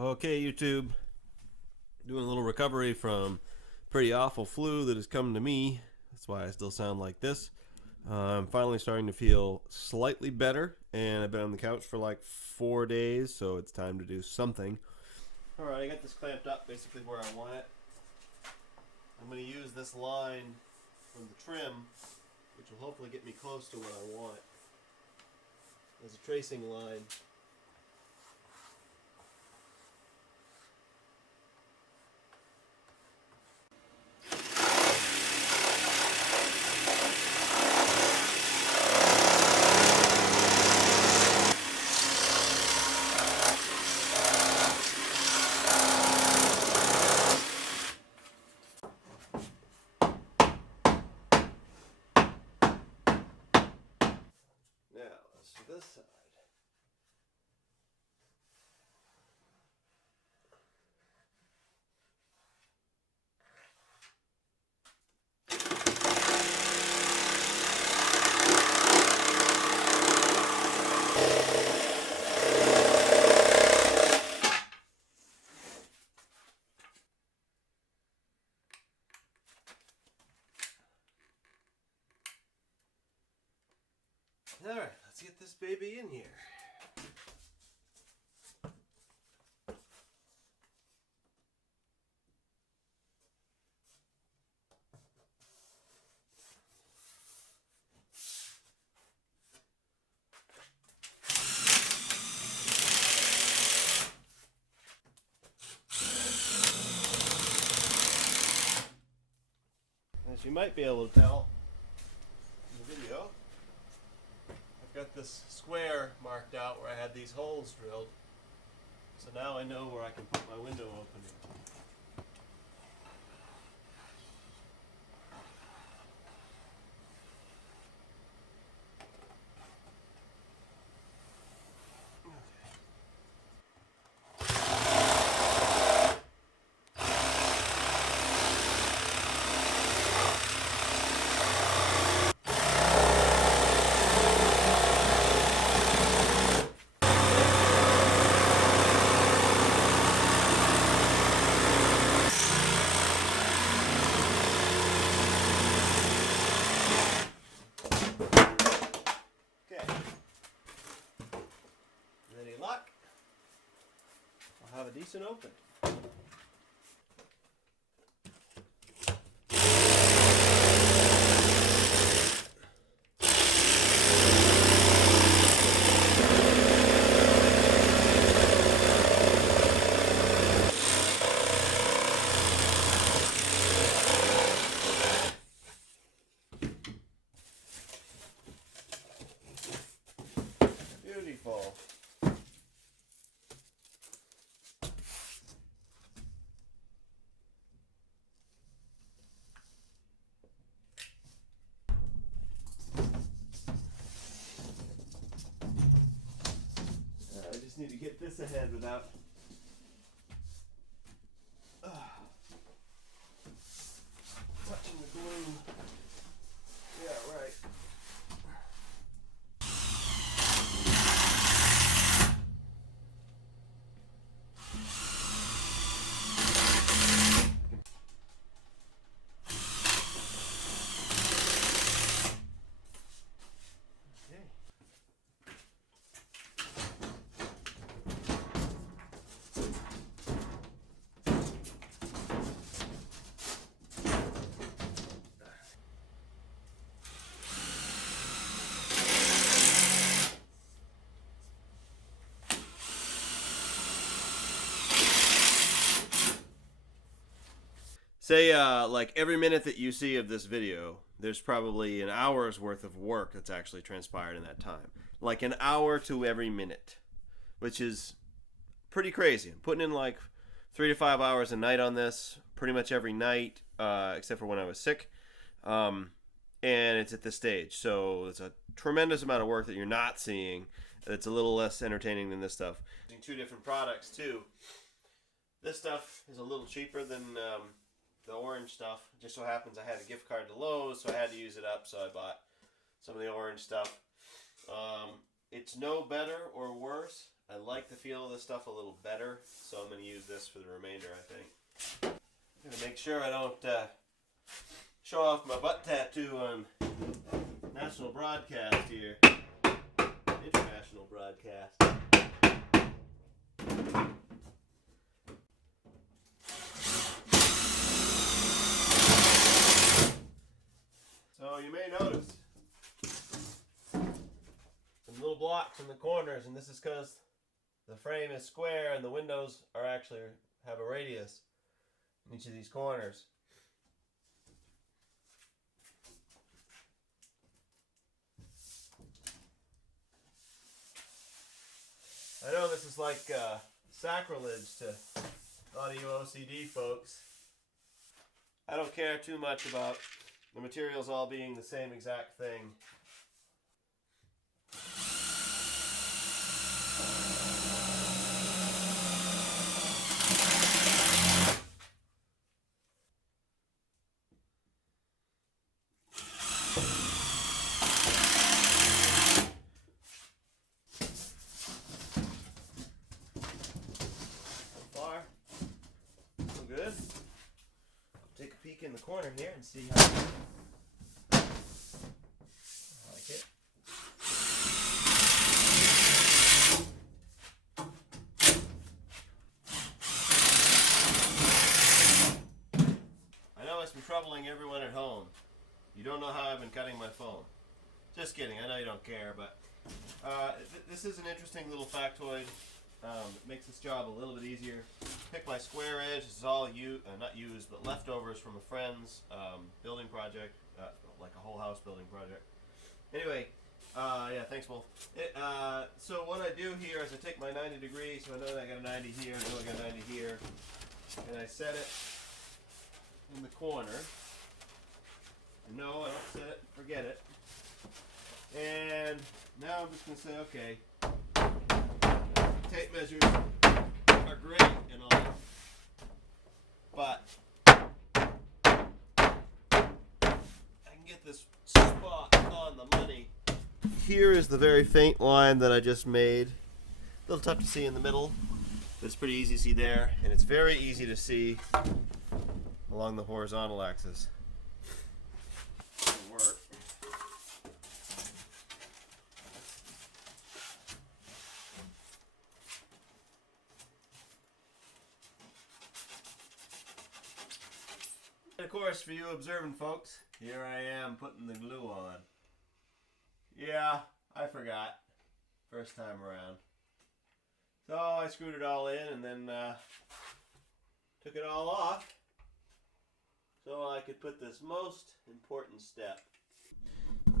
Okay, YouTube. Doing a little recovery from pretty awful flu that has come to me. That's why I still sound like this. I'm finally starting to feel slightly better, and I've been on the couch for like 4 days, so it's time to do something. Alright, I got this clamped up basically where I want it. I'm going to use this line from the trim, which will hopefully get me close to what I want, as a tracing line. Now, let's do this side. Alright, let's get this baby in here. As you might be able to tell in the video, I've got this square marked out where I had these holes drilled. So now I know where I can put my window opening. Luck, I'll have a decent open. Beautiful. I just need to get this ahead without touching the glue. Yeah, right. Say, like every minute that you see of this video, there's probably an hour's worth of work that's actually transpired in that time. Like an hour to every minute, which is pretty crazy. I'm putting in like 3 to 5 hours a night on this, pretty much every night, except for when I was sick. And it's at this stage. So it's a tremendous amount of work that you're not seeing. It's a little less entertaining than this stuff. Using two different products too. This stuff is a little cheaper than the orange stuff. It just so happens I had a gift card to Lowe's, so I had to use it up, so I bought some of the orange stuff. It's no better or worse I like the feel of this stuff a little better, so I'm going to use this for the remainder, I think. I'm going to make sure I don't show off my butt tattoo on national broadcast here. International broadcast. So you may notice some little blocks in the corners, and this is because the frame is square and the windows are actually have a radius in each of these corners. I know this is like sacrilege to a lot of you OCD folks. I don't care too much about the materials all being the same exact thing. In the corner here and see how I like it. I know it's been troubling everyone at home. You don't know how I've been cutting my phone. Just kidding, I know you don't care, but this is an interesting little factoid. It makes this job a little bit easier. Pick my square edge. This is all not used, but leftovers from a friend's building project, like a whole house building project. Anyway, yeah, thanks, Wolf. So what I do here is I take my 90 degrees, so I know that I got a 90 here, I know I got a 90 here, and I set it in the corner. No, I don't set it, forget it. And now I'm just going to say, okay, tape measures are great and all, but I can get this spot on the money. Here is the very faint line that I just made. A little tough to see in the middle, but it's pretty easy to see there, and it's very easy to see along the horizontal axis. Work. And of course, for you observant folks, here I am putting the glue on. Yeah, I forgot. First time around. So I screwed it all in and then took it all off so I could put this most important step.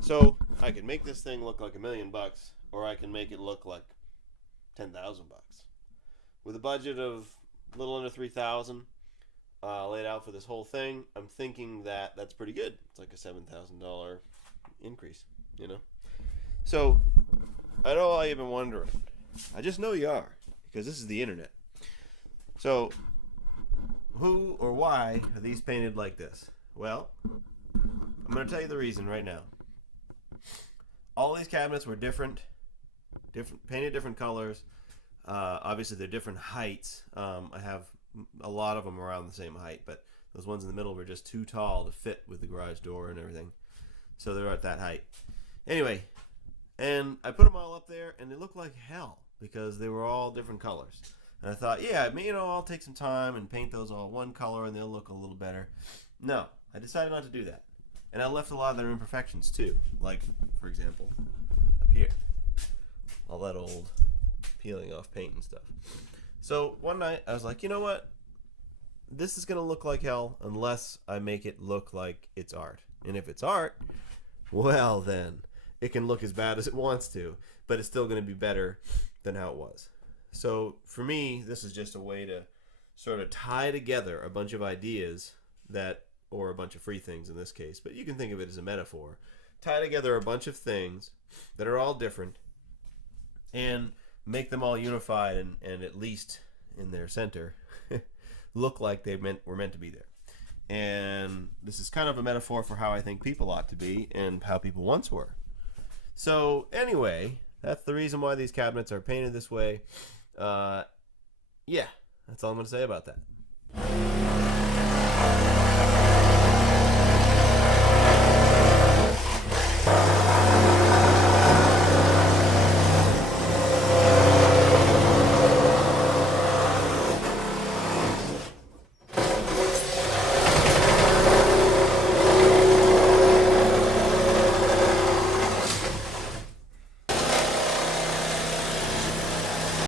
So I could make this thing look like $1 million, or I can make it look like 10,000 bucks. With a budget of a little under 3,000 laid out for this whole thing, I'm thinking that that's pretty good. It's like a $7,000 increase, you know. So I know all you've been wondering. I just know you are, because this is the internet. So who or why are these painted like this? Well, I'm going to tell you the reason right now. All these cabinets were different, painted different colors. Obviously, they're different heights. I have a lot of them around the same height, but those ones in the middle were just too tall to fit with the garage door and everything. So they're at that height. Anyway, and I put them all up there, and they looked like hell because they were all different colors. And I thought, yeah, I'll take some time and paint those all one color, and they'll look a little better. No, I decided not to do that. And I left a lot of their imperfections too. Like, for example, up here. All that old peeling off paint and stuff. So one night I was like, you know what? This is going to look like hell unless I make it look like it's art. And if it's art, well then, it can look as bad as it wants to, but it's still going to be better than how it was. So for me, this is just a way to sort of tie together a bunch of ideas that, or a bunch of free things in this case, but you can think of it as a metaphor. Tie together a bunch of things that are all different and make them all unified and at least in their center look like they were meant to be there. And this is kind of a metaphor for how I think people ought to be and how people once were. So anyway, that's the reason why these cabinets are painted this way. Yeah, that's all I'm going to say about that.